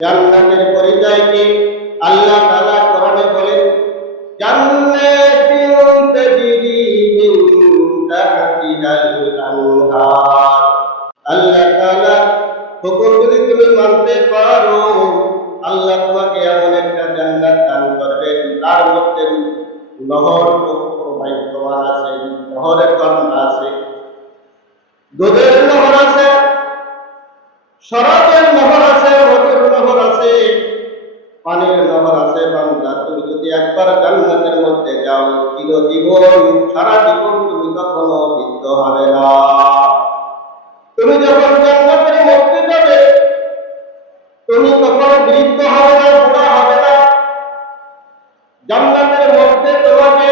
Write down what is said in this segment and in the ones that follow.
জান্নাতের পরিচয় কি? আল্লাহ তাআলা কোরআনে বলেন, জান্নাতুন তাজরি মিন তাহতিহাল আনহার। আল্লাহ তাআলা হুকুম যদি তুমি মানতে পারো, আল্লাহ তোমাকে এমন একটা জান্নাত দান করবেন, তার মধ্যে নহর প্রবাহিতমান আছে, নহরের ঝর্ণা আছে, দুধের নহর আছে, শরাবের নহর আছে, মধুর নহর আছে, পানির নহর আছে। বান্দা, তুমি যদি একবার জান্নাতের মধ্যে যাও, চিরজীবন, সারা জীবন তুমি কখনো বৃদ্ধ হবে না। তুমি যখন জান্নাতের মধ্যে যাবে, তুমি কখনো বৃদ্ধ হবে না, বুড়া হবে না। জান্নাতের মধ্যে তোমাকে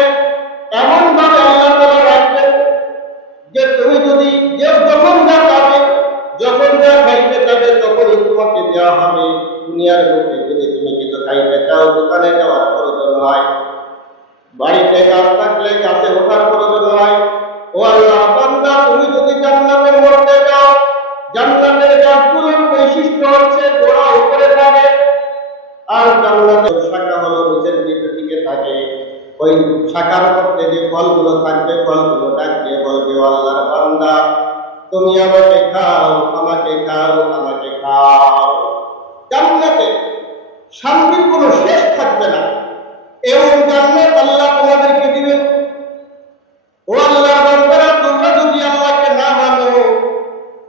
এমন ভাবে আল্লাহ তাআলা রাখবেন যে তুমি যদি যখন যা যাবে, যখন যা খাইতে যাবে, তখনই তোমাকে দেওয়া হবে। দুনিয়ার মধ্যে যদি তুমি কিছু খাইতে চাও, দোকানে যাওয়ার প্রয়োজন হয়, বাড়িতে গাছ থাকলে গাছে ওঠার প্রয়োজন হয়। ও আল্লাহ, বান্দা তুমি যদি জান্নাতের মধ্যে যাও, জান্নাতের গাছগুলোর বৈশিষ্ট্য হচ্ছে গোড়া উপরে থাকে, আর জান্নাতের শাখা হলো নিচের দিকে থাকে। ওই শাখার মধ্যে যে ফলগুলো থাকবে, ফলগুলো ডাক দিয়ে বলবে, আল্লাহর বান্দা তুমি আমাকে খাও, আমাকে খাও, আমাকে খাও। জান্নাতে শান্তির কোনো শেষ থাকবে না, এবং জান্নাত আল্লাহ তোমাদেরকে দিবেন। ও আল্লাহর বান্দারা, তোমরা যদি আল্লাহকে না মানো,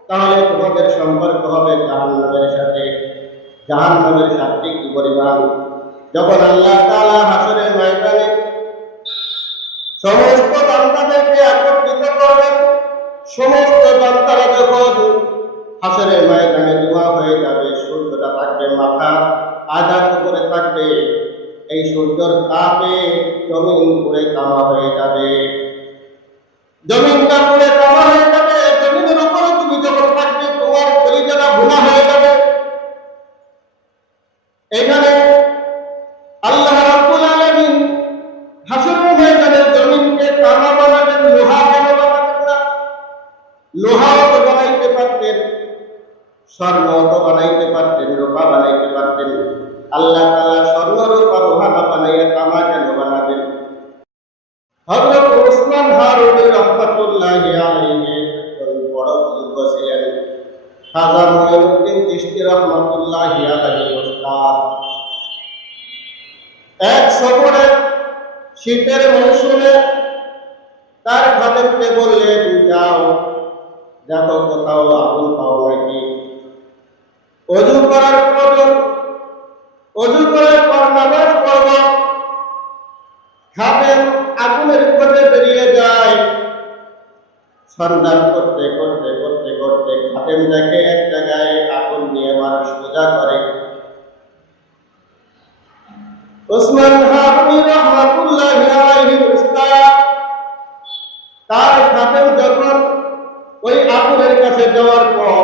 তাহলে তোমাদের সম্পর্ক হবে জাহান্নামের সাথে। জাহান্নামের শাস্তি কি পরিমাণ! যখন আল্লাহ তাআলা হাসরের ময়দানে সমস্ত বান্দাদেরকে একত্রিত করবেন, সমস্ত বান্দারা যখন হাসরের ময়দানে জমা হয়ে যাবে, সূর্যটা থাকবে মাথা আজাদ উপরে থাকবে, এই সূর্যের তাপে জমিন পুড়ে তামা হয়ে যাবে, জমিনটা পুড়ে তামা হয়ে যাবে। জমিনের উপরে তুমি যখন থাকবে, তোমার কলিজাটা ভুনা হয়ে যাবে। এখানে আল্লাহ রাব্বুল আলামিন হাসরের ময়দানের জমিনকে তামা বানাবেন, লোহা কেন বানাবেন না? লোহাও তো বানাইতে পারতেন, স্বর্ণ তো বানাইতে পারতেন, রূপা বানাইতে পারতেন। আল্লাহ তাআলা স্বর্ণ, রূপা, লোহা না বানাইয়া তামা কেন বানাবেন? হযরত ওসমান হারুনী রাহমাতুল্লাহি আলাইহি বড় বুজুর্গ ছিলেন, খাজা মুঈনুদ্দিন চিশতি রাহমাতুল্লাহি আলাইহি ওস্তাদ। এক সফরে শীতের মৌসুমে তার খাদেমকে বললেন, যাও দেখো কোথাও আগুন পাও নাকি। অজু করার প্রয়োজন, অজু করার পর নামাজ পড়ব। খাদেম আগুনের খোঁজে বেরিয়ে যায়। সন্ধান করতে করতে করতে করতে খাদেম দেখে এক জায়গায় আগুন নিয়ে মানুষ পূজা করে। ওসমান হারুনী রাহমাতুল্লাহি আলাইহি উস্তাদ তার খাদেম যখন ওই আগুনের কাছে যাওয়ার পর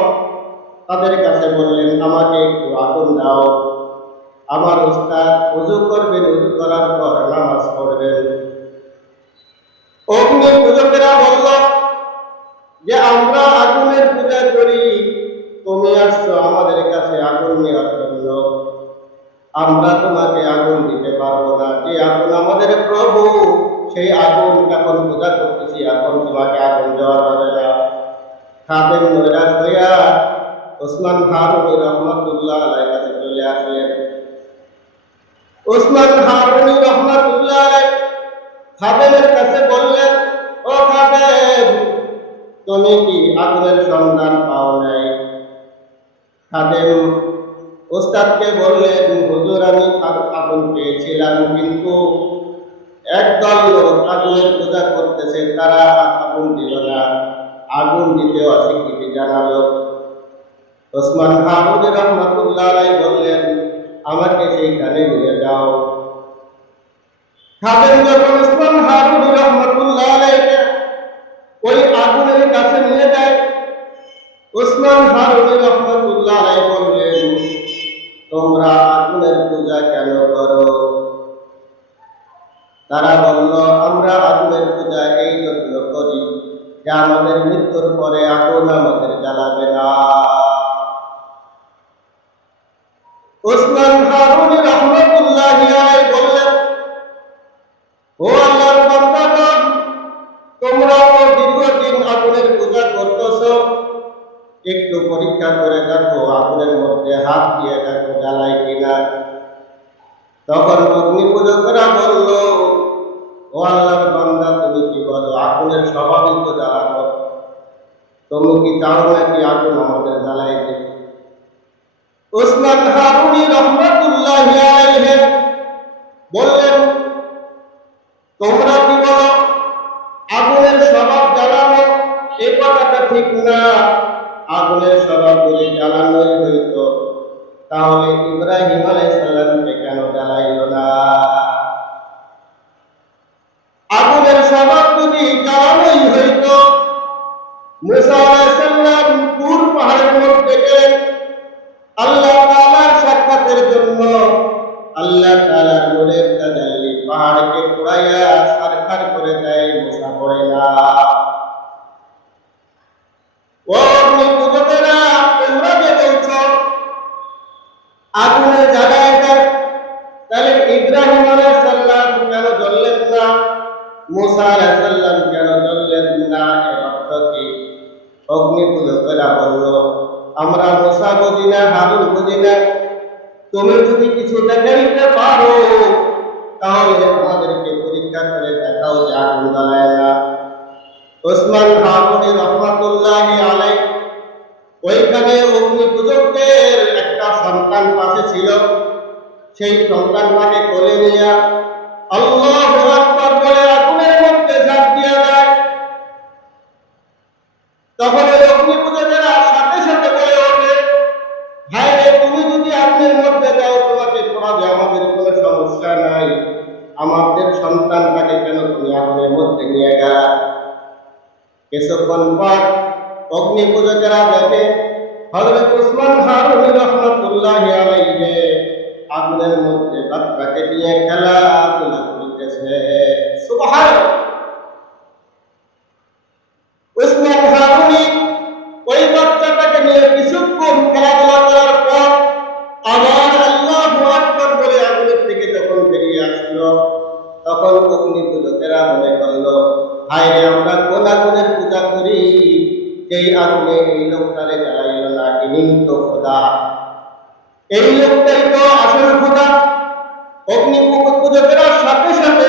তাদের কাছে বললেন, আমাকে একটু আগুন দাও। আমার উস্তাদ ওযু করবেন, ওযু করার পর নামাজ পড়বেন। অগ্নি পূজকেরা বলল যে আমরা আগুনের পূজা করি, তুমি আসছো আমাদের কাছে আগুন নেওয়ার জন্য, আমরা তোমাকে আগুন দিতে পারবো না। যে আগুন আমাদের প্রভু, সেই আগুন এখন পূজা করতেছি, এখন তোমাকে আগুন দেওয়া যাবে না। খাদেম নৈরাশ হইয়া ওসমান হারুনী রাহমাতুল্লাহ আলাইহির কাছে চলে আসলেন। ওসমান হারুনী রাহমাতুল্লাহ আলাইহি খাদেমের কাছে বললেন, ও খাদেম, তুমি কি আগুনের সন্ধান পাও নাই? খাদেম ওস্তাদকে বললেন, হুজুর আমি আগুন পেয়েছিলাম, কিন্তু একদল লোক আগুনের পূজা করতেছে, তারা আগুন দিল না, আগুন দিতে অস্বীকৃতি জানালো। ওসমান হারুনী রাহমাতুল্লাহ আলাইহি বললেন, আমাকে সেইখানে নিয়ে যাও। খাদেম যখন ওসমান হারুনী রাহমাতুল্লাহ আলাইহি ওই আগুনের কাছে নিয়ে যায়, ওসমান হারুনী রাহমাতুল্লাহ আলাইহি বললেন, তোমরা আগুনের পূজা কেন করো? তারা বলল, আমরা আগুনের পূজা এই জন্য করি যে আমাদের মৃত্যুর পরে আগুন আমাদের জ্বালাবে না। উসমান হারুনী রাহমাতুল্লাহি আলাইহি বললেন, ও আল্লাহর বান্দাগণ, তোমরা তো দীর্ঘদিন আগুনের পূজা করতেছো, একটু পরীক্ষা করে দেখো আগুনের মধ্যে হাত দিয়ে দেখো জ্বালায় কিনা। তখন অগ্নি পূজকেরা বলল, ও আল্লাহর বান্দা, তুমি কি বলো? আগুনের স্বভাবই তো জ্বালানো, তুমি কি চাও নাকি আগুন আমাদের জ্বালাই দিতে? উসমান হারুনী রাহমাতুল্লাহি আলাইহি বললেন, তোমরা কি বলো আগুনের স্বভাব জ্বালানো? এই কথাটা ঠিক না। আগুনের স্বভাব যদি জ্বালানোই হইতো, তাহলে ইব্রাহিম আলাইহিস সালামকে কেন জ্বালাইল না? আগুনের স্বভাব যদি জ্বালানোই হইতো, মুসা আলাইহিস সালাম তুর পাহাড়ের মধ্যে গেলেন আল্লাহ তাআলার সাক্ষাতের জন্য। আল্লাহ তাআলার নূরের তাজাল্লি পাহাড়কে পোড়াইয়া ছারখার করে দেয়, মুসা পড়ে না। ও অগ্নি পূজকেরা, তোমরা যে বলছো আগুনে জ্বালায় দেয়, তাহলে ইব্রাহিম আলাইহিস সালাম কেন জ্বললেন না? মুসা আলাইহিস সালাম কেন জ্বললেন না? এর অর্থ কি? অগ্নি পূজকেরা বলল, আমরা মুসা বুঝি না, হারুন বুঝি না, তুমি যদি কিছু দেখাইতে পারো তাহলে আমাদেরকে পরীক্ষা করে দেখাও যে আগুন জ্বালায় না। উসমান হারুনী রাহমাতুল্লাহি আলাইহি ওইখানে অগ্নি পূজকদের একটা সন্তান পাশে ছিল, সেই সন্তানটাকে কোলে নিয়ে আল্লাহু আকবার বলে আগুনের মধ্যে ঝাঁপ দিয়ে দেয়। তখন ওই অগ্নি পূজকেরা সাথে সাথে বলে ওঠে, ভাই রে, তুমি যদি আগুনের মধ্যে যাও তোমাকে পোড়াবে, আমাদের কোনো সমস্যা নাই, আমাদের সন্তানটাকে কেন তুমি আগুনের মধ্যে নিয়ে গেলা? কিছুক্ষণ পর অগ্নি পূজকেরা দেখে হযরত উসমান হারুনী রাহমাতুল্লাহি আলাইহি আগুনের মধ্যে বাচ্চাকে নিয়ে খেলাধুলা করতেছে। সুবহানাল্লাহ। উসমান হারুনী ওই বাচ্চাটাকে নিয়ে কিছুক্ষণ খেলাধুলা করার পর আবার আল্লাহু আকবার বলে আগুনের থেকে যখন বেরিয়ে আসলো, তখন অগ্নি পূজকেরা মনে করলো, হায় রে, আমরা কোন আগুনের পূজা করি, যেই আগুনে এই লোকটারে জ্বালাইল না, ইনিই তো খোদা, এই লোকটাই তো আসল খোদা। অগ্নি পূজকেরা সাথে সাথে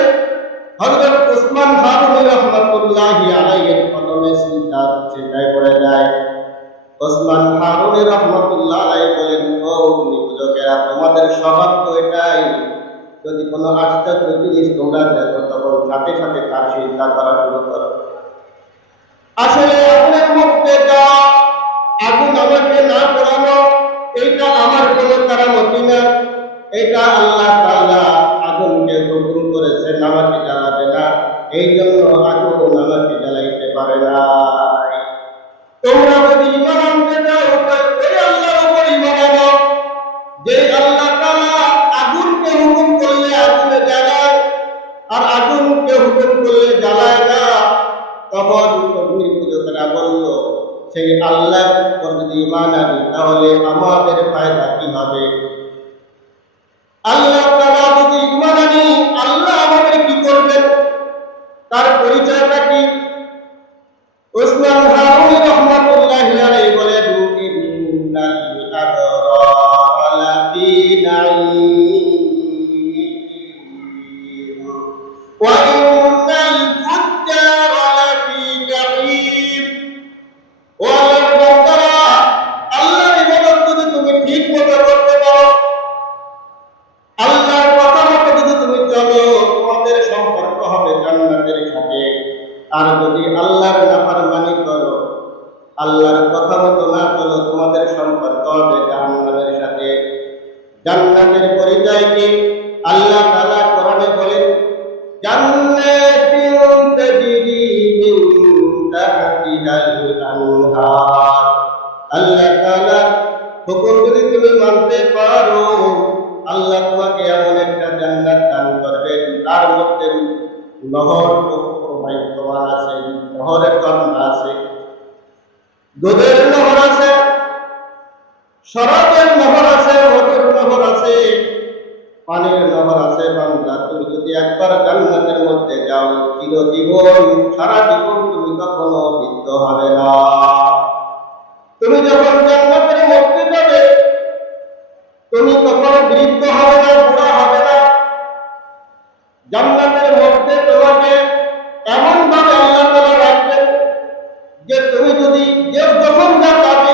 হযরত উসমান হারুনী রাহমাতুল্লাহি আলাইহির কদমে সিজদায় পড়ে যায়। উসমান হারুনী রাহমাতুল্লাহি আলাইহি বলেন, ও অগ্নি পূজকেরা, তোমাদের স্বভাব তো এটাই, যদি কোনো আশ্চর্য জিনিস তোমরা দেখো তখন সাথে সাথে তার সিজদা করা শুরু করো। আসলে আগুনের মধ্যে যাওয়া, আগুন আমাকে না পোড়ানো, এইটা আমার কোনো কারামতি না, এটা আল্লাহ তাআলা আগুনকে হুকুম করেছেন আমাকে জ্বালাবে না, এই জন্য আগুন আমাকে জ্বালাইতে পারে না। তোমরা যদি ঈমান আনতে চাও, ওই আল্লাহর উপর ঈমান আনো যে আল্লাহ তাআলা আগুনকে হুকুম করলে আগুনে জ্বালায়, আর আগুনকে হুকুম করলে জ্বালায় না। তখন অগ্নি পূজকেরা বলল, সেই আল্লাহর উপর যদি ঈমান আনি তাহলে আমাদের ফায়দা কি হবে? আল্লাহ তাআলা যদি ঈমান আনি, আল্লাহ আমাদের কি করবেন? তার পরিচয়টা কি? উসমান হারুনী রাহমাতুল্লাহি আলাইহি বলেন, ইন্নাল আবরারা লাফি নাঈম ওয়া ইন্নাল ফুজ্জারা লাফি জাহিম। ও আল্লাহর বান্দারা, আল্লাহর ইবাদত যদি তুমি ঠিক মতো করতে পারো, আল্লাহর কথা মতো যদি তুমি চলো, তোমাদের সম্পর্ক হবে জান্নাতের সাথে। আর যদি আল্লাহর নাফরমানি করো, আল্লাহর কথা মতো না চলো, তোমাদের সম্পর্ক হবে জাহান্নামের সাথে। জান্নাতের পরিচয় কি? আল্লাহ তাআলা কোরআনে বলেন, জান্নাতুন তাজরি মিন তাহতিহাল আনহার। আল্লাহ তাআলা হুকুম যদি তুমি মানতে পারো, আল্লাহ তোমাকে এমন একটা জান্নাত দান করবেন, তার মধ্যে নহর প্রবাহিতমান আছে, নহরের ঝর্ণা আছে, দুধের নহর আছে, শরাবের নহর আছে, মধুর নহর আছে। একবার জান্নাতের মধ্যে যাও, চিরজীবন সারা জীবন তুমি কখনো বৃদ্ধ হবে না। তুমি যখন জান্নাতের মধ্যে যাবে, তুমি কখনো বৃদ্ধ হবে না, বুড়া হবে না। জান্নাতের মধ্যে তোমাকে এমন ভাবে আল্লাহ তাআলা রাখবেন যে তুমি যদি যখন যা পাবে,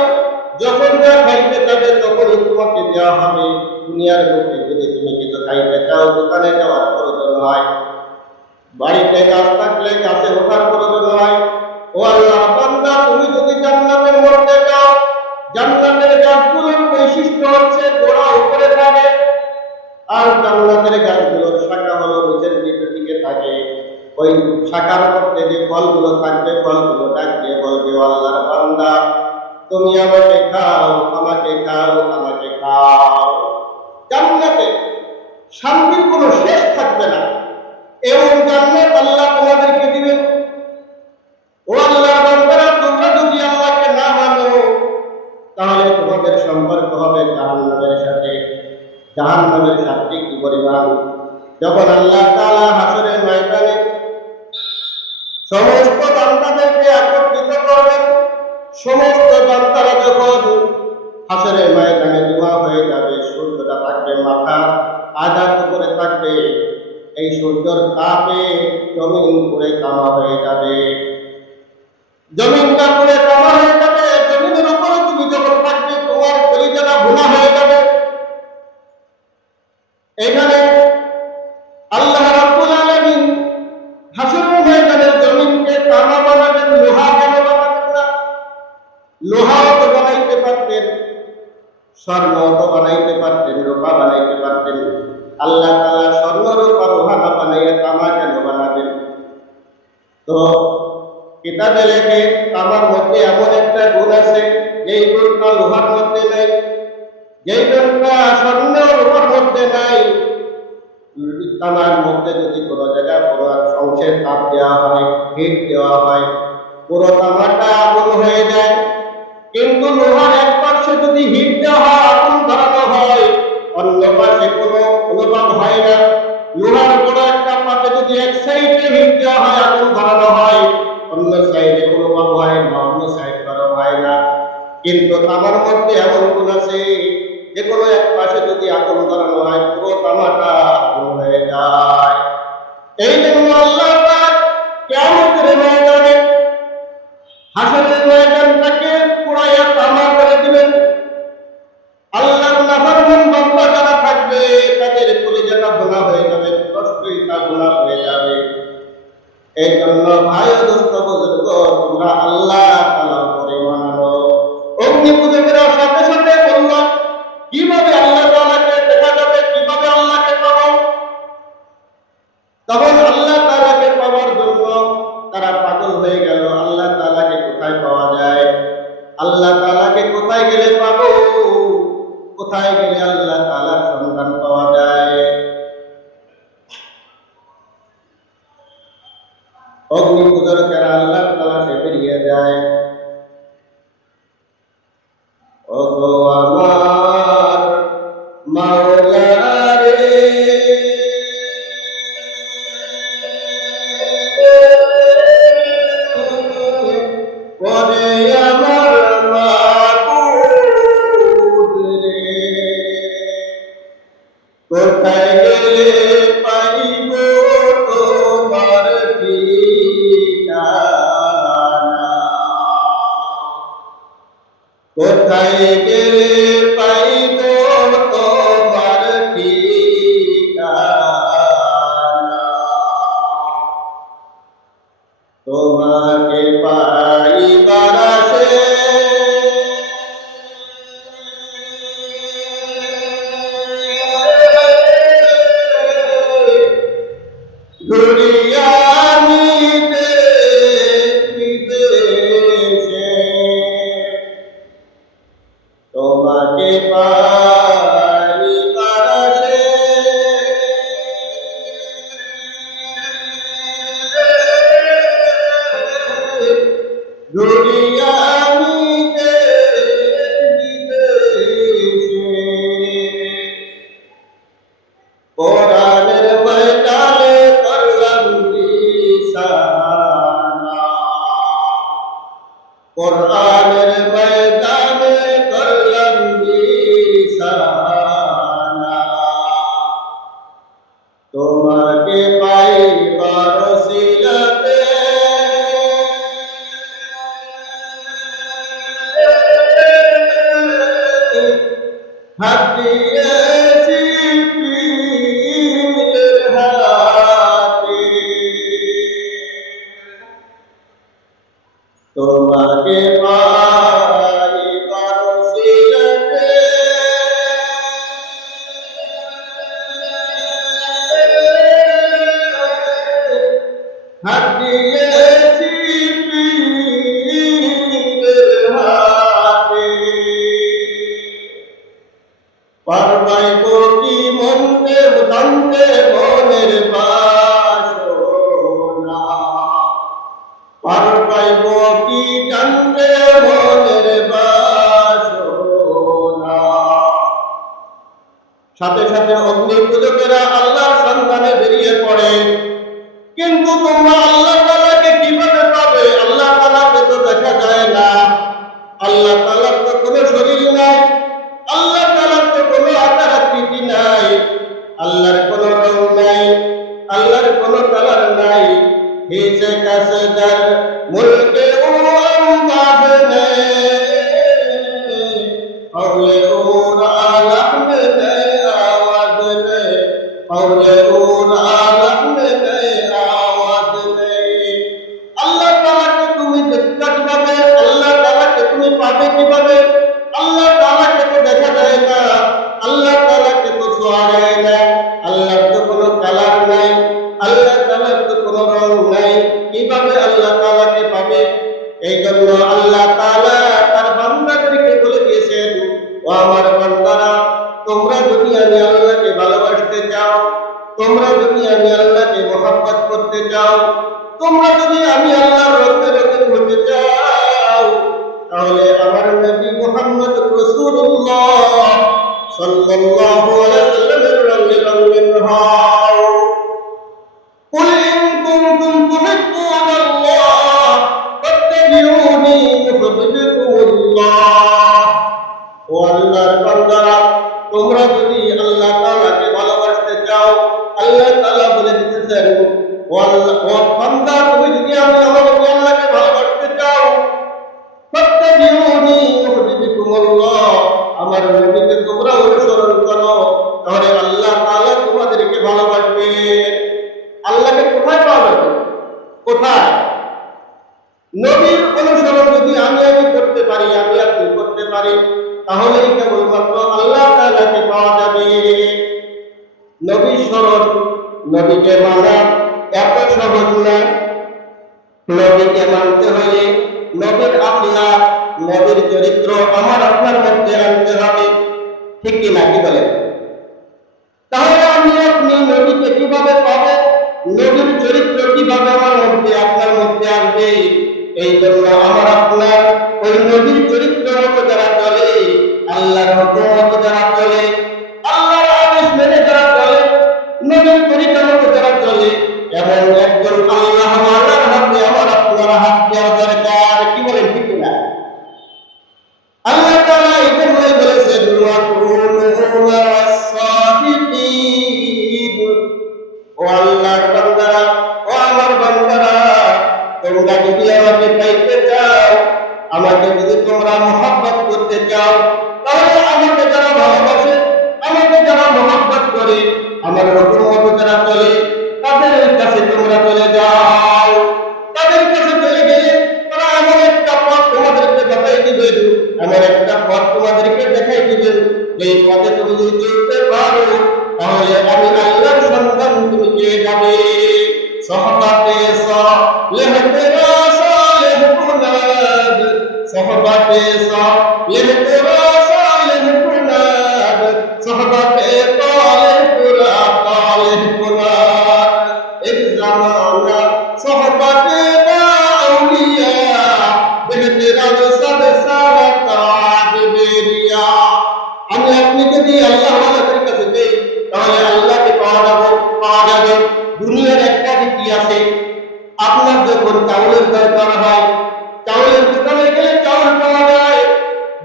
যখন যা খাইতে চাবে তখনই তোমাকে দেওয়া হবে। দুনিয়ার মধ্যে যদি তুমি কিছু খাইতে চাও, দোকানে যাওয়ার প্রয়োজন হয়, বাড়িতে গাছ থাকলে গাছে ওঠার প্রয়োজন হয়। ও আল্লাহর বান্দা, তুমি যদি জান্নাতের মধ্যে যাও, জান্নাতের গাছগুলোর বৈশিষ্ট্য হচ্ছে গোড়া উপরে থাকে, আর জান্নাতের গাছগুলোর শাখা হলো নিচের দিকে থাকে। ওই শাখার মধ্যে যে ফলগুলো থাকবে, ফলগুলো ডাকবে, বলবে ও আল্লাহর বান্দা, তুমি আমাকে খাও, আমাকে খাও, আমাকে খাও। জান্নাতে শান্তির কোনো শেষ থাকবে না, এমন জান্নাত আল্লাহ তোমাদেরকে দিবেন। ও আল্লাহর বান্দারা, তোমরা যদি আল্লাহকে না মানো, তাহলে তোমাদের সম্পর্ক হবে জাহান্নামের সাথে। জাহান্নামের শাস্তি কি পরিমাণ! যখন আল্লাহ তাআলা হাসরের ময়দানে সমস্ত বান্দাদেরকে একত্রিত করবেন, সমস্ত বান্দারা যখন হাসরের ময়দানে জমা হয়ে যাবে, সূর্যটা থাকবে মাথা আঘাত করে থাকবে, এই সূর্যের তাপে জমিন পুড়ে কামা হয়ে যাবে। জমিনটা পুড়ে কামা হয়ে যাবে। জমিনের উপরে তুমি যখন থাকবে, তোমার কলিজাটা ভুনা হয়ে যাবে। এখানে আল্লাহ রাব্বুল আলামিন হাসরের ময়দানের জমিনকে তামা বানাবেন, লোহা কেন বানাবেন না? লোহাও তো বানাইতে পারতেন, স্বর্ণ তো বানাইতে পারতেন, রূপা বানাইতে পারতেন। আল্লাহ তাআলা স্বর্ণ, রূপা, লোহা না বানাইয়া তামা কেন বানাবেন? তো কিতাবে লেখে তামার মধ্যে এমন একটা গুণ আছে, যেই গুণটা লোহার মধ্যে নাই, যেই গুণটা স্বর্ণ, রূপার মধ্যে নাই। তামার মধ্যে যদি কোনো জায়গায় কোনো অংশের তাপ দেওয়া হয়, হিট দেওয়া হয়, পুরো তামাটা আগুন হয়ে যায়। কিন্তু লোহার এক পাশে যদি হিট দেওয়া হয়, আগুন ধরানো হয়, অন্য পাশে কোনো অনুভব হয় না। লোহার বড় একটা পাতে যদি এক সাইডে হিট দেওয়া হয়, আগুন ধরানো হয়, অন্য সাইডে অনুভব হয় না, অন্য সাইড গরম হয় না। কিন্তু তামার মধ্যে এমন গুণ আছে, যে কোনো এক পাশে যদি আগুন ধরানো হয়, পুরো তামাটা আগুন হয়ে যায়। এই জন্য আল্লাহ পাক কিয়ামতের ময়দানে হাসরের ময়দানটাকে পুরাইয়া তামা করে দিবেন। আল্লাহর নাফরমান বান্দা যারা থাকবে, তাদের কলিজাটা ভোলা হয়ে যাবে, কষ্টটা ভোলা হয়ে যাবে। এই জন্য ভাই ও দোস্ত বুজুর্গ, তোমরা আল্লাহ তাআলার উপরে মানো। অগ্নি পূজকেরা সাথে সাথে বলল, কিভাবে আল্লাহ তাআলাকে দেখা যাবে, কিভাবে আল্লাহকে পাবো? তখন আল্লাহ তাআলাকে পাওয়ার জন্য তারা পাগল হয়ে গেল। আল্লাহ তাআলাকে কোথায় পাওয়া যায়? আল্লাহ তাআলাকে কোথায় গেলে পাবো? কোথায় গেলে আল্লাহ তাআলার সন্ধান পাওয়া যায়? অগ্নি পূজকেরা আল্লাহ তাআলা সে বেরিয়ে যায়। ওগো আমার মাওলা রে, ওরে আমার মাবুদ রে, কোথায় গেলে পাইব তোমার ঠিকানা? কোথায় গেলে পাইব তোমার ঠিকানা? তোমাকে পাইবার আশে ঘুরিয়া আমি বিদেশে, তোমাকে পাইবার আশে ঘুরিয়া আমি বিদেশে। কোরআনের ময়দানে তোমাকে পাইবার সিলাতে হাত দিয়েছি পীরের হাতে, তোমাকে পাইবার সিলাতে হাত দিয়েছি পীরের হাতে, পারবাইব কি মনকে জানতে মনের বাসনা, পারবাইব কি জানতে মনের বাসনা। সাথে সাথে অগ্নি পূজকেরা আল্লাহর সন্ধানে বেরিয়ে পড়ে, কিন্তু তোমরা আল্লাহ তাআলাকে কিভাবে পাবে? আল্লাহ তাআলাকে তো দেখা যায় না, আল্লাহ তাআলার তো কোনো শরীর নাই, আল্লাহ তাআলার তো কোনো আকার আকৃতি নাই, আল্লাহর কোনো রং নাই, আল্লাহর কোনো কালার নাই। হিসে কাসদার মুলকে ও আন্দাজ নে আওলে ওর আলম নে আওয়াজ নে আওলে ওর আলম নে আওয়াজ নে। আল্লাহ তাআলাকে তুমি দেখতে কিভাবে? আল্লাহ তাআলাকে তুমি পাবে কিভাবে? আল্লাহ তাআলাকে তো দেখা যায় না, আল্লাহ তাআলাকে তো ছোঁয়া যায় না, আল্লাহর তো কোনো কালার নাই, আল্লাহ তাআলার তো কোনো রং নাই, কিভাবে আল্লাহ তাআলাকে পাবে? এই জন্য আল্লাহ তাআলা তার বান্দাদেরকে বলে দিয়েছেন, ও আমার বান্দারা, তোমরা যদি আমি আল্লাহকে ভালোবাসতে চাও, তোমরা যদি আমি আল্লাহকে মহব্বত করতে চাও, তোমরা যদি আমি আল্লাহর রঙে রঙিন হতে চাও, তাহলে আমার নবী মুহাম্মদ রাসূলুল্লাহ সাল্লাল্লাহু আলাইহি ওয়াসাল্লামের রঙে রঙিন হও। কুল ইন কুনতুম তুহিব্বুনাল্লাহ ফাত্তাবিউনি ইউহিব্বুকুমুল্লাহ। ও আল্লাহর বান্দারা, তোমরা যদি আল্লাহ তাআলাকে ভালোবাসতে চাও, আল্লাহ তাআলা বলে দিতেছেন, ও আল্লাহ, ও বান্দা, তুমি যদি আমি আমার নবী আল্লাহকে ভালোবাসতে চাও, ফাত্তাবিউনি ইউহিব্বুকুমুল্লাহ, আমার নবীকে তোমরা অনুসরণ করো, তাহলে আল্লাহ তাআলা তোমাদেরকে ভালোবাসবে। আল্লাহকে কোথায় পাওয়া যাবে? কোথায়? নবীর অনুসরণ যদি আমি করতে পারি, আমি আপনি করতে পারি, তাহলেই কেবলমাত্র আল্লাহ তাআলাকে পাওয়া যাবে। নবীর স্মরণ, নবীকে মানা এত সহজ না। নবীকে মানতে হলে নবীর আখলাক, নবীর চরিত্র আমার আপনার মধ্যে আনতে হবে, ঠিক কি না? কি বলেন? তাহলে আমি আপনি নবীকে কিভাবে পাবো? নবীর চরিত্র কিভাবে আমার মধ্যে আপনার মধ্যে আসবে? এই জন্য আমার আপনার ওই নবীর চরিত্র মতো যারা চলে, আল্লাহর হুকুম মতো যারা চলে, আল্লাহর আদেশ মেনে যারা চলে, নবীর তরিকা মতো যারা চলে, এমন একজন আল্লাহ ওয়ালার হাতে আমার আপনার হাত দেওয়া দরকার। কি বলেন, ঠিক না? আল্লাহ তাআলা এই জন্যই বলেছেন, ওয়া কুনু মা'আস-সাদিকিন। ও আল্লাহর বান্দারা, ও আমার বান্দারা, তোমরা যদি আমাকে পাইতে চাও, আমাকে যদি তোমরা মহব্বত করতে চাও, তাহলে আমাকে যারা ভালোবাসে, আমাকে যারা মহব্বত করে, আমার হুকুম মতো যারা চলে, তাদের কাছে তোমরা চলে যাও। তাদের কাছে চলে গেলে তারা এমন একটা পথ তোমাদেরকে দেখাই দিবেন, এমন একটা পথ তোমাদেরকে দেখাই দিবেন, এই পথে তুমি যদি চলতে পারো, তাহলে আমি আল্লাহর সন্তান তুমি পেয়ে যাবে। সহবাতে সালেহ তেরা সালেহ কুনাদ, সহবাতে সালেহ তেরা সালেহ কুনাদ, সহবাতে তালেহ তেরা তালেহ কুনাদ। এক জামানা সহবাতে আউলিয়া, বেহতেরা সব সারা তাজ বেরিয়া। আমি আপনি যদি আল্লাহ ওয়ালাদের কাছে যাই, তাহলে আল্লাহকে পাওয়া যাবে। দুনিয়ার একটা রীতি আছে, আপনার যখন চাউলের দরকার হয়, চাউলের দোকানে গেলে চাউল পাওয়া যায়,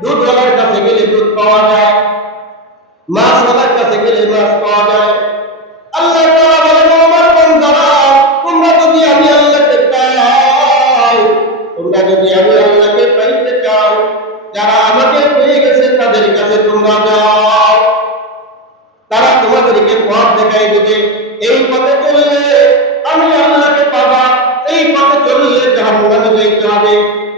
দুধওয়ালার কাছে গেলে দুধ পাওয়া যায়, মাছওয়ালার কাছে গেলে মাছ পাওয়া যায়। আল্লাহ তাআলা বলেন, এই পথে চললে আমি আল্লাহকে পাবা, এই পথে চললে জাহান্নামে যাইতে হবে।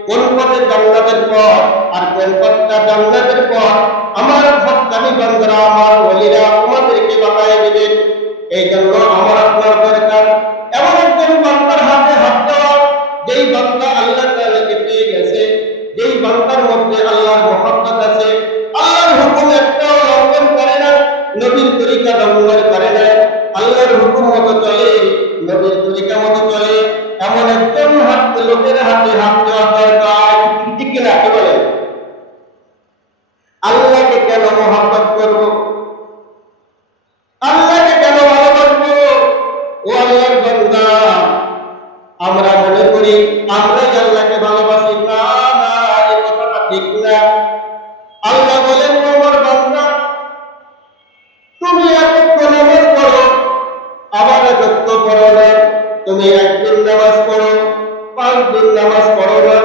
কোন পথে জান্নাতের পথ আর কোন পথটা জান্নাতের পথ আমার হক্কানি বান্দারা, আমার ওলিরা তোমাদেরকে বাতায় দিবেন। এই জন্য আমার আপনার দরকার এমন একজন বান্দার হাতে হাত দেওয়া, যেই বান্দা আল্লাহ তাআলাকে পেয়ে গেছে, যেই বান্দার মধ্যে আল্লাহর মহব্বত আছে, আল্লাহর হুকুম একটাও লঙ্ঘন করে না, নবীর তরিকা লঙ্ঘন করে না, আল্লাহর হুকুম মতো চলে, নবীর তরিকা মতো চলে, এমন একজন লোকের হাতে হাত দেওয়া দরকার। ঠিক কিনা কি বলেন? আল্লাহকে কেন মহব্বত করবো, আল্লাহকে কেন ভালোবাসবো? ও আল্লাহর বান্দা, আমরা মনে করি আমরাই আল্লাহকে ভালোবাসি। না না, এই কথাটা ঠিক না। আল্লাহ বলেন, আমার বান্দা তুমি এতক্ষণ নামাজ পড়ো, আবার এতক্ষণ পড়ো না। তুমি একদিন নামাজ পড়ো, 5 দিন নামাজ পড়ো না।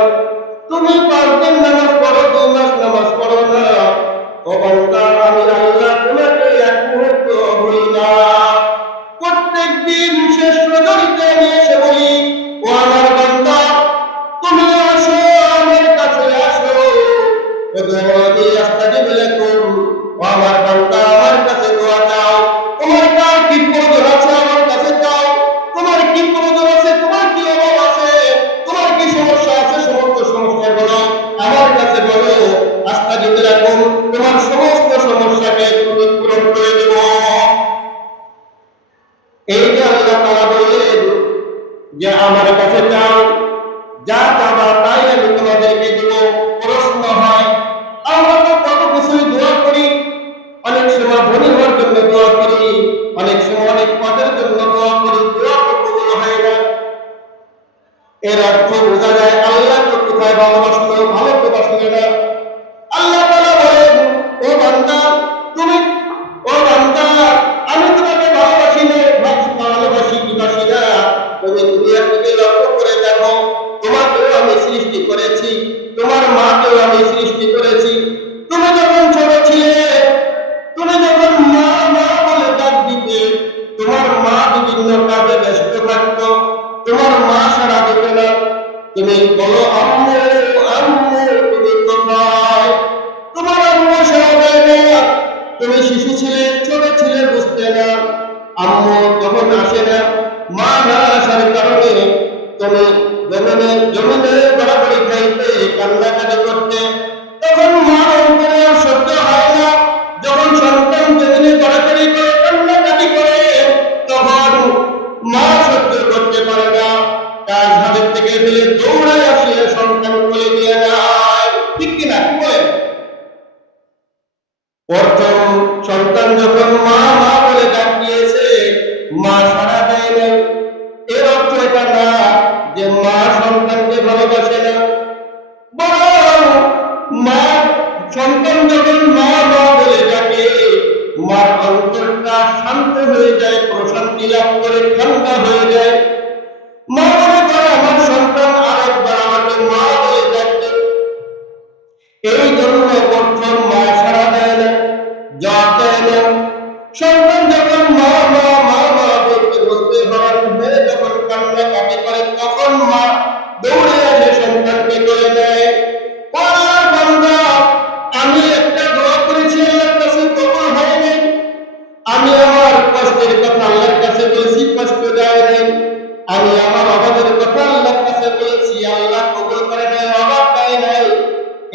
তুমি 5 দিন নামাজ পড়ো, 2 মাস নামাজ পড়ো না। ও বান্দা, আমি আল্লাহ তোমাকে এক মুহূর্ত ভুলি না। প্রত্যেক দিন শেষ রজনীতে আমি এসে বলি, ও আমার বান্দা তুমি আসো, আমার কাছে আসো। ও আমার বান্দা, আমার কাছে দোয়া চাও। তোমার কার কি প্রয়োজন আছে আমার কাছে চাও। তোমার কি প্রয়োজন আছে, তোমার কি অভাব আছে, তোমার কি সমস্যা আছে, সমস্ত সমস্যাগুলো আমার কাছে বলো। আস্তাগফিরুল্লাহ, তোমার সমস্ত সমস্যাকে তুমি পূরণ করে দেব। এই যে আল্লাহ তাআলা বললেন যে আমার কাছে চাও, যা চাবা তাই আমি তোমাদেরকে দেব। প্রশ্ন হয়, আমরা তো কত কিছুই দোয়া করি, অনেক সময় ধনী হওয়ার জন্য দোয়া করি, অনেক সময় অনেক পদের জন্য দোয়া করি, দোয়া তো কবুল হয় না। এর অর্থ বোঝা যায় আল্লাহ তো কোথায় ভালোবাসলো, ভালো তো বাসলো না। আল্লাহ তাআলা বলেন, ও বান্দা তুমি, ও বান্দা আমি তোমাকে ভালোবাসি না, ভালোবাসি কি বাসি না, তুমি দুনিয়ার দিকে লক্ষ্য করে দেখো। তোমাকেও আমি সৃষ্টি করেছি, তোমার মাকেও আমি সৃষ্টি করেছি। তুমি যখন ছোট ছিলে, তুমি যখন মা মা বলে ডাক দিতে, তোমার মা বিভিন্ন কাজে ব্যস্ত থাকতো, তোমার মা সাড়া দিত না। তুমি বলো আম্মু আম্মু, তুমি কোথায়? তোমার আম্মু সাড়া দেয় না। তুমি শিশু ছিলে, ছোট ছিলে, বুঝতে না, আম্মু তখন আসে না। মা না আসার কারণে তুমি জমিনে গড়াগড়ি খাইতে, কান্নাকাটি করতে। তখন মার অন্তরে আর সহ্য হয় না। যখন সন্তান জমিনে গড়াগড়ি করে, কান্নাকাটি করে, তখন মা সহ্য করতে পারে না। কাজ হাতের থেকে ফেলে দৌড়ায় আসিয়ে সন্তান কোলে নিয়ে যায়। ঠিক কিনা কি বলেন? প্রথম সন্তান যখন মা মা বলে ডাক দিয়েছে, মা সাড়া দেয় নাই। এর অর্থ এটা না যে মা সন্তানকে ভালোবাসে না, বরং মা সন্তান যখন মা মা বলে ডাকে, মার অন্তরটা শান্ত হয়ে যায়, প্রশান্তি লাভ করে, ঠান্ডা হয়ে যায়। মা মনে করে আমার সন্তান আরেকবার আমাকে মা বলে ডাকবে। এই জন্য প্রথম মা সাড়া দেয় না, জবাব দেয় না। সন্তান যখন মা মা মা মা বলতে বলতে হরণ হয়ে যখন কান্নাকাটি করে, তখন মা দৌড়ে আসে সন্তানকে কোলে নেয়। ও আল্লাহর বান্দা, আমি একটা দোয়া করেছি, আল্লাহর কাছে কবুল হয় নাই। আমি আমার কষ্টের কথা আল্লাহর কাছে বলেছি, কষ্ট দেয় নাই। আমি আমার অভাবের কথা আল্লাহর কাছে বলেছি, আল্লাহ কবুল করে নাই, অভাব দেয় নাই।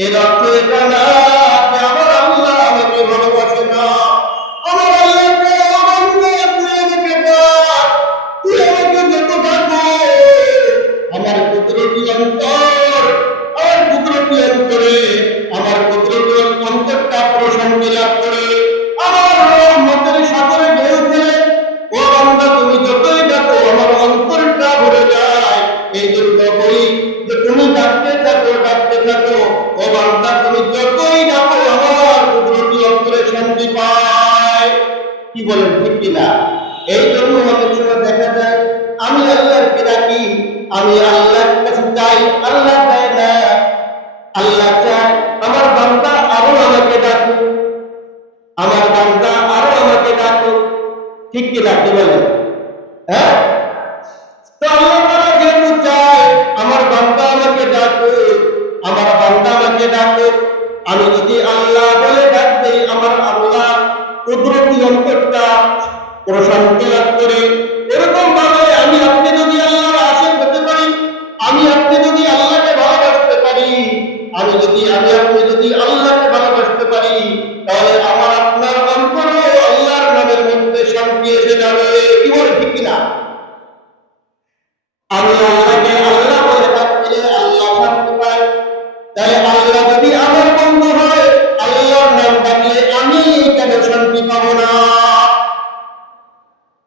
এর অর্থ এটা না যে আমার আল্লাহ আমাকে ভালোবাসে না। আমার আল্লাহকে অবান্ধব, তুই আমাকে ডাক, তুই আমাকে যত ডাকো, আমার কুদরতি অন্তর, আমার কুদরতি অন্তরে, আমার কুদরতি অন্তরটা প্রশান্তি লাভ করে, আমার রহমতের সাগরে ঢেউ ফেলে। ও বান্দা, তুমি যতই ডাকো আমার অন্তরটা ভরে যায়। এই জন্য বলি যে তুমি ডাকতে থাকো, ডাকতে থাকো। ও বান্দা, তুমি যতই ডাকো আমার কুদরতি অন্তরে শান্তি পায়। কি বলেন, ঠিক কিনা? এই জন্য অনেক সময় দেখা যায় আমি আল্লাহকে ডাকি, আমি আল্লাহর কাছে চাই, আল্লাহ চায় না। আল্লাহ চায় আমার বান্দা আরো আমাকে ডাকুক, আমার বান্দা আরো আমাকে ডাকুক। ঠিক কিনা কি বলেন? হ্যাঁ, তো আল্লাহ তাআলা যেহেতু চায় আমার বান্দা আমাকে ডাকে, আমার বান্দা আমাকে ডাকে, আমি যদি আল্লাহ বলে ডাক দেই, আমার আল্লাহ কুদরতি অন্তরটা প্রশান্তি লাভ করে। এরকম ভাবে আমি আপনি যদি আল্লাহর আশিক হতে পারি, আমি আপনি যদি আল্লাহকে ভালোবাসতে পারি, আমি আপনি যদি আল্লাহকে ভালোবাসতে পারি, তাহলে আমার আপনার অন্তরে আল্লাহর নামের মধ্যে শান্তি এসে যাবে। কি বলে, ঠিক কিনা? আমি আল্লাহকে আল্লাহ বলে ডাকলে আল্লাহ শান্তি পায়। তাই আল্লাহ যদি আমার বন্ধু হয়, আল্লাহর নাম ডাকলে আমি কেন শান্তি পাবো না?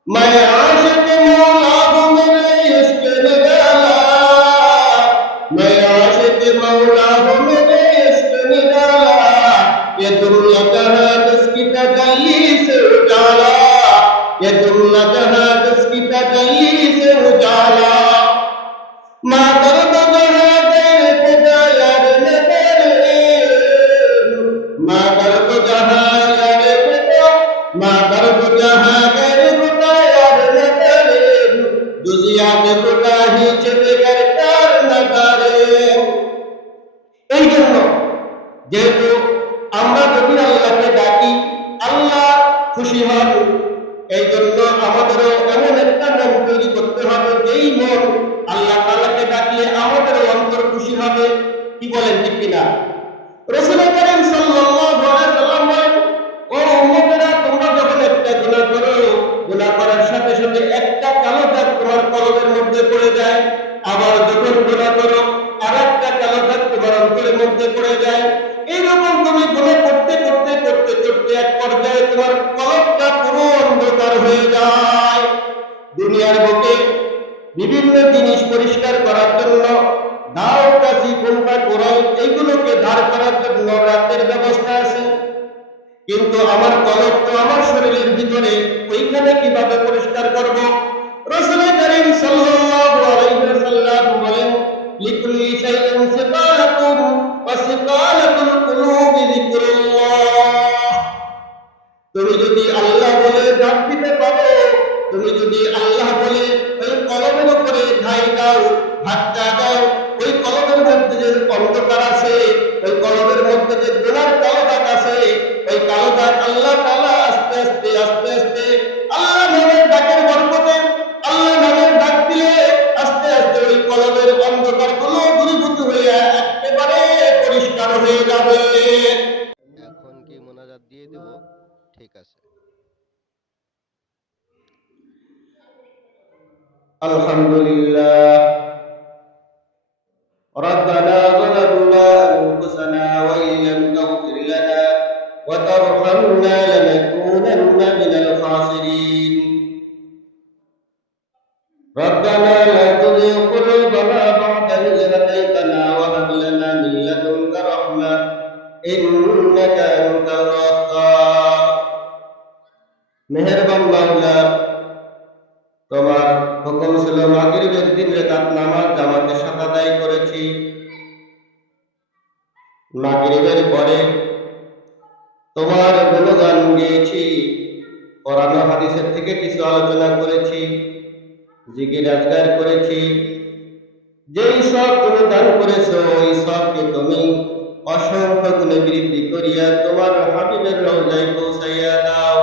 मैं आशिक मौला हूँ मेरे इश्क निराला, मैं आशिक मौला हूँ मेरे इश्क निराला, ये दुनिया जहाँ जिसकी तजल्ली से उजाला, ये दुनिया जहाँ जिसकी तजल्ली से उजाला, माँ दर्द जहाँ तेरे खुदा यार ने तेरे, माँ दर्द जहाँ यार खुदा, माँ दर्द जहाँ तेरे खुदा यार ने तेरे, जुजियात खुदा ही चले कर तार नगारे। এই জন্য যেহেতু আমরা যদি আল্লাহকে ডাকি আল্লাহ খুশি হন, এই জন্য আমাদেরও এমন একটা মন তৈরি করতে হবে যেই মন আল্লাহ তাআলাকে ডাকলে আমাদের অন্তর খুশি হবে। কি বলেন, ঠিক কিনা? রাসূল করিম সাল্লাল্লাহু আলাইহি সাল্লাম বলেন, ও উম্মতেরা, তোমরা যখন একটা গুনাহ করো, গুনাহ করার সাথে সাথে একটা কালো দাগ তোমার কলবের মধ্যে পড়ে যায়, আবার যখন গুনাহ করো আরেকটা কালো দাগ তোমার অন্তরের মধ্যে পড়ে যায়। এইরকম তুমি গুনাহ করতে করতে করতে করতে এক পর্যায়ে তোমার কলবটা পুরো অন্ধকার হয়ে যায়। দুনিয়ার বুকে বিভিন্ন জিনিস পরিষ্কার করার জন্য দাও, কাশি, কোনটা, কোরাল, এইগুলোকে ধার করার জন্য রাতের ব্যবস্থা আছে, কিন্তু আমার কলব তো আমার শরীরের ভিতরে, ওইখানে কিভাবে পরিষ্কার করব? রাসূল করিম সাল্লাল্লাহু আলাইহি ওয়াসাল্লাম বলেন, লিকুল্লি শাইইন সিকালাতুন ওয়া সিকালাতুল কুলুবি যিকরুল্লাহ। তুমি যদি আল্লাহ বলে ডাক দিতে পারো, তুমি যদি আল্লাহ বলে ওই কলমের উপরে ধাই দাও, ধাক্কা দাও, ওই কলমের মধ্যে যে অন্ধকার আছে, ওই কলমের মধ্যে যে গুনার কালো দাগ আছে, ওই কালো দাগ আল্লাহ তাআলা আস্তে আস্তে আস্তে আস্তে আল্লাহ নামের ডাকের বরকতে, আল্লাহ নামের ডাক দিলে আস্তে আস্তে ওই কলমের অন্ধকার গুলো দূরীভূত হয়ে একেবারে পরিষ্কার হয়ে যাবে। এখন কি মোনাজাত দিয়ে দেব? ঠিক আছে। আলহামদুলিল্লাহ, ربنا ظلمنا أنفسنا وإن لم تغفر لنا وترحمنا لنكونن من الخاسرين. ربنا لا تزغ قلوبنا بعد إذ هديتنا وهب لنا من لدنك رحمة إنك أنت الوهاب. মেহেরবান মাওলা, তোমার হুকুম ছিল মাগরিবের 3 রাকাত নামাজ জামাতের সাথে আদায় করেছি। মাগরিবের পরে তোমার গুণগান গেয়েছি, কোরআন ও হাদিসের থেকে কিছু আলোচনা করেছি, জিকির আজকার করেছি। যেই সব তুমি দান করেছো, ওই সবকে তুমি অসংখ্য গুণে বৃদ্ধি করিয়া তোমার হাবিবের রওজায় পৌঁছাইয়া দাও।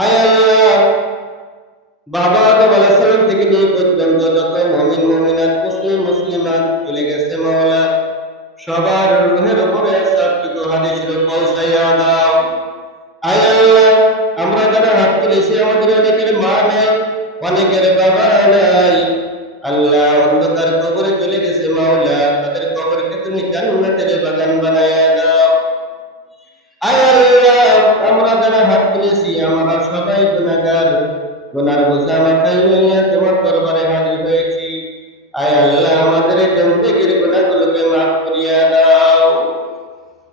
আয় আল্লাহ, বাবা আদম আলাইহিস সালাম থেকে নিয়ে পর্যন্ত যত মুমিন মুমিনাত, মুসলিম মুসলিমাত চলে গেছে মাওলা, সবার রূহের উপরে সবটুকু হাদিসের পৌঁছাইয়া দাও। আয় আল্লাহ, আমরা যারা হাত তুলেছি, আমাদের অনেকের মা নাই, অনেকের বাবা নাই, আল্লাহ অন্ধকার কবরে চলে গেছে মাওলা, তাদের কবরকে তুমি জান্নাতের বাগান বানায়া দাও। আয় আল্লাহ, আমরা যারা হাত তুলেছি, আমরা সবাই গুনাহগার, গুনার বোঝা মাথায় লইয়া তোমার দরবারে হাজির হয়েছি। আয় আল্লাহ, আমাদের জিন্দেগীর গুনাহগুলোকে মাফ করিয়া দাও।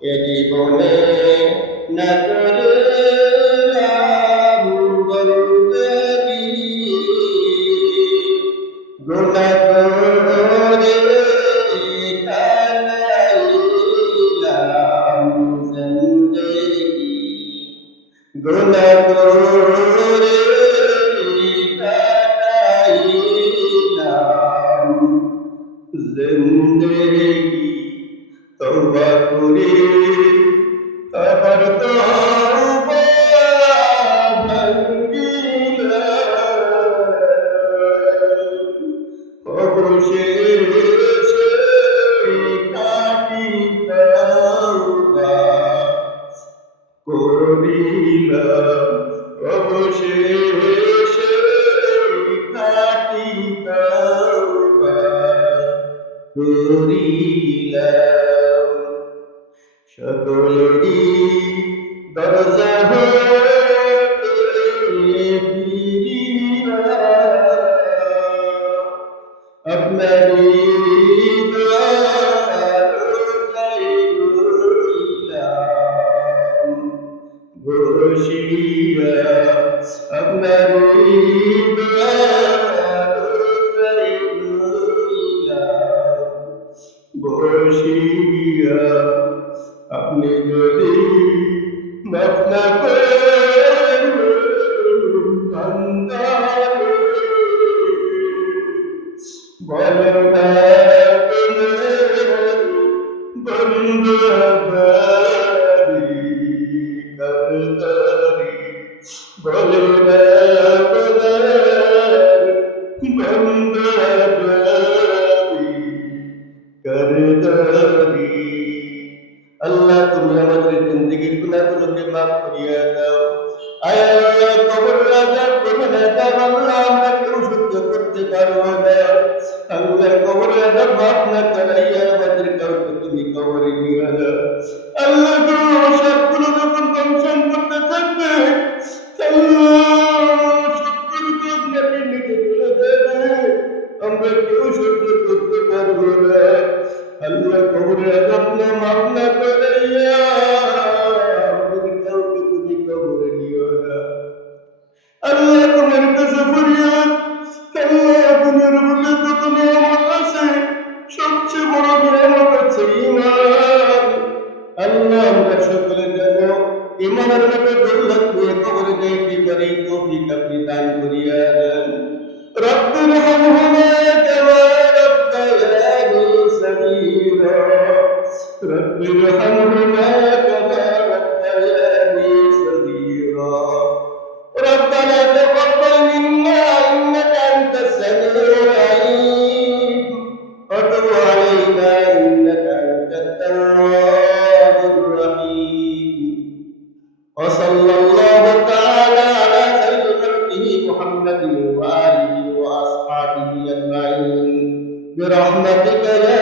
এ জীবনে না করলাম বন্দেগী, গুনাহ করে কাটাইলাম জিন্দেগী, গুনাহ করে শেষে খাটি তওবা করিলাম, সকলেরই দরজা হতে ফিরিয়া আপনারই দরজায় রইলাম বসিয়া, আপনারই দরজায় রইলাম বসিয়া। আপনি যদি মাফ না করেন বান্দারে, বলো না বন্দাদারি করদারি, বলো না বন্দাদারি করদারি। আল্লাহ তুমি আমাদের জিন্দেগির গুনাহগুলোকে মাফ করিয়া দাও। আয় আল্লাহ, কবরের আযাব কবরের আযাব আল্লাহ আমরা কেউ সহ্য করতে পারবো না। আল্লাহ কবরের আযাব মাফ না করাইয়া আমাদের কাউকে তুমি কবরে নিও না। আল্লাহ গো, সবগুলো যখন দংশন করতে থাকবে, আল্লাহ সবগুলো তো মাটির নিচে চলে যাবে, আমরা কেউ সহ্য করতে পারবো না। আল্লাহ কবরের আযাব না মাফ না করাইয়া আমাদের কাউকে তুমি কবরে নিও না। আল্লাহ তোমার কাছে ফরিয়াদ, আল্লাহ দুনিয়ার মধ্যে যত নিয়ামত আছে সবচেয়ে বড় নিয়ামত হচ্ছে ঈমান। আল্লাহ আমরা সকলে যেন ঈমানের মতো দৌলত নিয়ে কবরে যাইতে পারি, তৌফিক আপনি দান করিয়া দেন। রব্বির হামহুমা কামা রাব্বায়ানি সগীরা, রব্বির হামহুমা কামা রাব্বায়ানি সগীরা। ربنا تقبل منا إنك أنت السميع العليم وتب علينا إنك أنت التواب الرحيم وصلى الله تعالى على خير خلقه محمد وآله وأصحابه أجمعين برحمتك يا